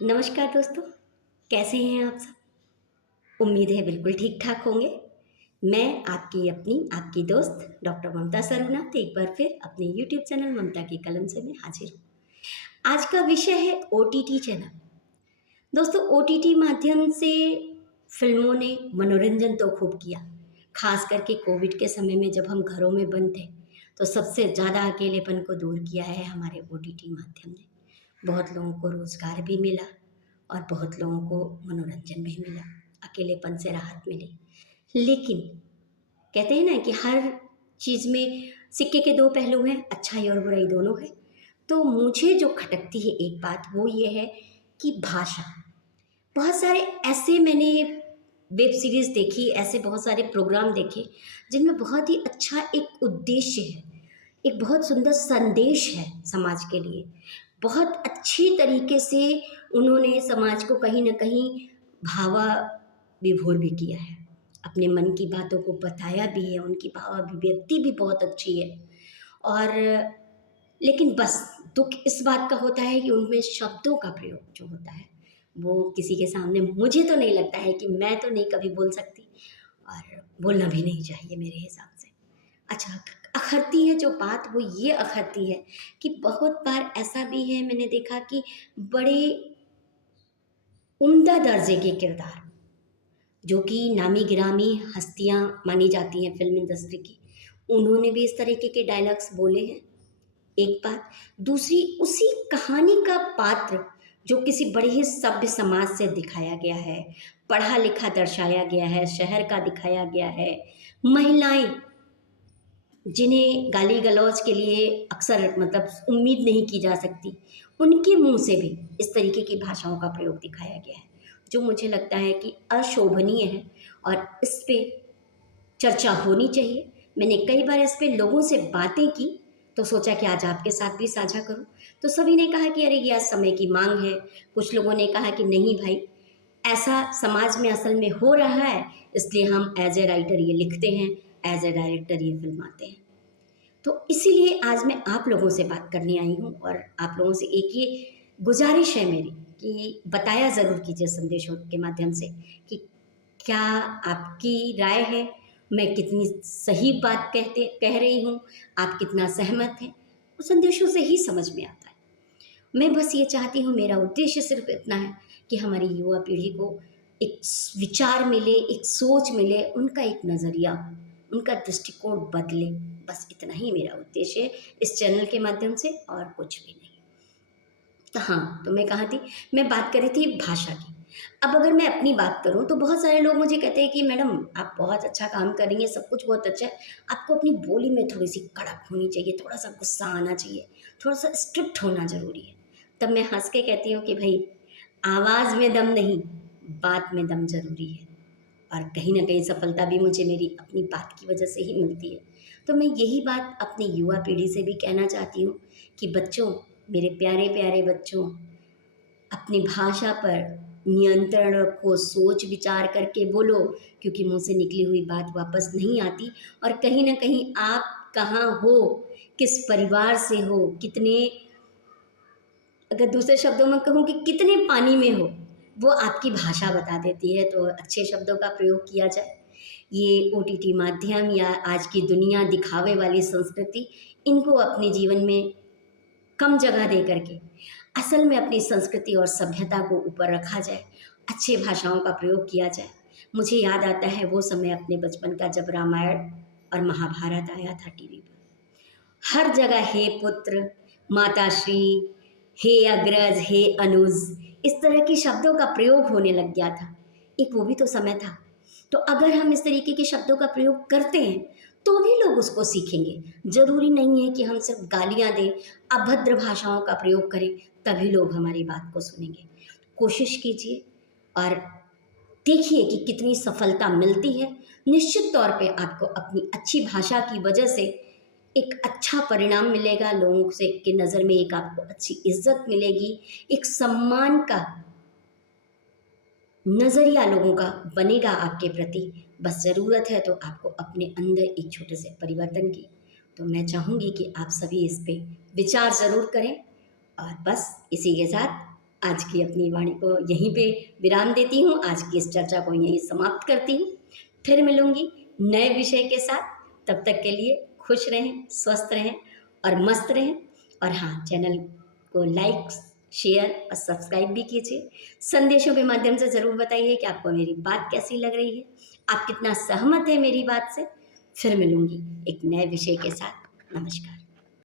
नमस्कार दोस्तों, कैसे हैं आप सब? उम्मीद है बिल्कुल ठीक-ठाक होंगे। मैं आपकी दोस्त डॉक्टर ममता सरवनाथ एक बार फिर अपने यूट्यूब चैनल ममता की कलम से मैं हाज़िर हूँ। आज का विषय है ओटीटी चैनल। दोस्तों ओटीटी माध्यम से फ़िल्मों ने मनोरंजन तो खूब किया, ख़ास करके कोविड के समय में जब हम घरों में बंद थे, तो सबसे ज़्यादा अकेलेपन को दूर किया है हमारे ओटीटी माध्यम ने। बहुत लोगों को रोज़गार भी मिला और बहुत लोगों को मनोरंजन भी मिला, अकेलेपन से राहत मिली। लेकिन कहते हैं ना कि हर चीज़ में सिक्के के दो पहलू हैं, अच्छाई और बुराई दोनों हैं। तो मुझे जो खटकती है एक बात वो ये है कि भाषा। बहुत सारे ऐसे मैंने वेब सीरीज़ देखी, ऐसे बहुत सारे प्रोग्राम देखे, जिनमें बहुत ही अच्छा एक उद्देश्य है, एक बहुत सुंदर संदेश है समाज के लिए। बहुत अच्छी तरीके से उन्होंने समाज को कहीं न कहीं भावाविभोर भी किया है। अपने मन की बातों को बताया भी है, उनकी भावाभिव्यक्ति भी बहुत अच्छी है। और लेकिन बस दुःख इस बात का होता है कि उनमें शब्दों का प्रयोग जो होता है, वो किसी के सामने मुझे तो नहीं लगता है कि मैं तो नहीं कभी बोल सकती और बोलना भी नहीं चाहिए मेरे हिसाब से। अच्छा, अखरती है जो बात वो ये अखरती है कि बहुत बार ऐसा भी है मैंने देखा कि बड़े उम्दा दर्जे के किरदार जो कि नामी-गिरामी हस्तियाँ मानी जाती हैं फ़िल्म इंडस्ट्री की, उन्होंने भी इस तरीके के डायलॉग्स बोले हैं, एक बात। दूसरी उसी कहानी का पात्र जो किसी बड़े ही सभ्य समाज से दिखाया गया है, पढ़ा-लिखा दर्शाया गया है, शहर का दिखाया गया है, महिलाएँ जिन्हें गाली-गलौज के लिए अक्सर मतलब उम्मीद नहीं की जा सकती, उनके मुँह से भी इस तरीके की भाषाओं का प्रयोग दिखाया गया है, जो मुझे लगता है कि अशोभनीय है और इस पे चर्चा होनी चाहिए। मैंने कई बार इस पे लोगों से बातें की, तो सोचा कि आज आपके साथ भी साझा करूँ। तो सभी ने कहा कि अरे ये आज समय की माँग है, कुछ लोगों ने कहा कि नहीं भाई, ऐसा समाज में असल में हो रहा है, इसलिए हम एज़ ए राइटर ये लिखते हैं, एज़ ए डायरेक्टर ये फ़िल्माते हैं। तो इसीलिए आज मैं आप लोगों से बात करने आई हूँ और आप लोगों से एक ये गुज़ारिश है मेरी कि बताया ज़रूर कीजिए संदेशों के माध्यम से कि क्या आपकी राय है, मैं कितनी सही बात कह रही हूँ, आप कितना सहमत हैं, वो संदेशों से ही समझ में आता है। मैं बस ये चाहती हूँ, मेरा उद्देश्य सिर्फ़ इतना है कि हमारी युवा पीढ़ी को एक विचार मिले, एक सोच मिले, उनका एक नज़रिया, उनका दृष्टिकोण बदले, बस इतना ही मेरा उद्देश्य है इस चैनल के माध्यम से और कुछ भी नहीं। तो हाँ, तो मैं कहाँ थी? मैं बात कर रही थी भाषा की। अब अगर मैं अपनी बात करूँ तो बहुत सारे लोग मुझे कहते हैं कि मैडम आप बहुत अच्छा काम कर रही हैं, सब कुछ बहुत अच्छा है, आपको अपनी बोली में थोड़ी-सी कड़क होनी चाहिए, थोड़ा-सा गुस्सा आना चाहिए, थोड़ा-सा स्ट्रिक्ट होना ज़रूरी है। तब मैं हँस के कहती हूँ कि भई आवाज़ में दम नहीं, बात में दम ज़रूरी है। और कहीं न कहीं सफलता भी मुझे मेरी अपनी बात की वजह से ही मिलती है। तो मैं यही बात अपनी युवा पीढ़ी से भी कहना चाहती हूँ कि बच्चों, मेरे प्यारे-प्यारे बच्चों, अपनी भाषा पर नियंत्रण रखो, सोच विचार करके बोलो, क्योंकि मुँह से निकली हुई बात वापस नहीं आती और कहीं न कहीं आप कहाँ हो, किस परिवार से हो, कितने, अगर दूसरे शब्दों में कहूँ कि कितने पानी में हो, वो आपकी भाषा बता देती है। तो अच्छे शब्दों का प्रयोग किया जाए। ये ओटीटी माध्यम या आज की दुनिया दिखावे वाली संस्कृति, इनको अपने जीवन में कम जगह दे करके असल में अपनी संस्कृति और सभ्यता को ऊपर रखा जाए, अच्छी भाषाओं का प्रयोग किया जाए। मुझे याद आता है वो समय अपने बचपन का जब रामायण और महाभारत आया था टीवी पर। हर जगह हे पुत्र, माताश्री, हे अग्रज, हे अनुज, इस तरह के शब्दों का प्रयोग होने लग गया था। एक वो भी तो समय था। तो अगर हम इस तरीके के शब्दों का प्रयोग करते हैं, तो भी लोग उसको सीखेंगे। ज़रूरी नहीं है कि हम सिर्फ गालियाँ दें, अभद्र भाषाओं का प्रयोग करें, तभी लोग हमारी बात को सुनेंगे। कोशिश कीजिए और देखिए कि कितनी सफलता मिलती है। निश्चित तौर पे आपको अपनी अच्छी भाषा की वजह से एक अच्छा परिणाम मिलेगा, लोगों से की नज़र में एक आपको अच्छी इज़्ज़त मिलेगी, एक सम्मान का नज़रिया लोगों का बनेगा आपके प्रति। बस ज़रूरत है तो आपको अपने अंदर एक छोटे से परिवर्तन की। तो मैं चाहूँगी कि आप सभी इस पे विचार ज़रूर करें और बस इसी के साथ आज की अपनी वाणी को यहीं पे विराम देती हूँ, आज की इस चर्चा को यहीं समाप्त करती हूँ। फिर मिलूँगी नए विषय के साथ, तब तक के लिए खुश रहें, स्वस्थ रहें और मस्त रहें। और हाँ, चैनल को लाइक, शेयर और सब्सक्राइब भी कीजिए। संदेशों के माध्यम से ज़रूर बताइए कि आपको मेरी बात कैसी लग रही है, आप कितना सहमत हैं मेरी बात से। फिर मिलूँगी एक नए विषय के साथ। नमस्कार।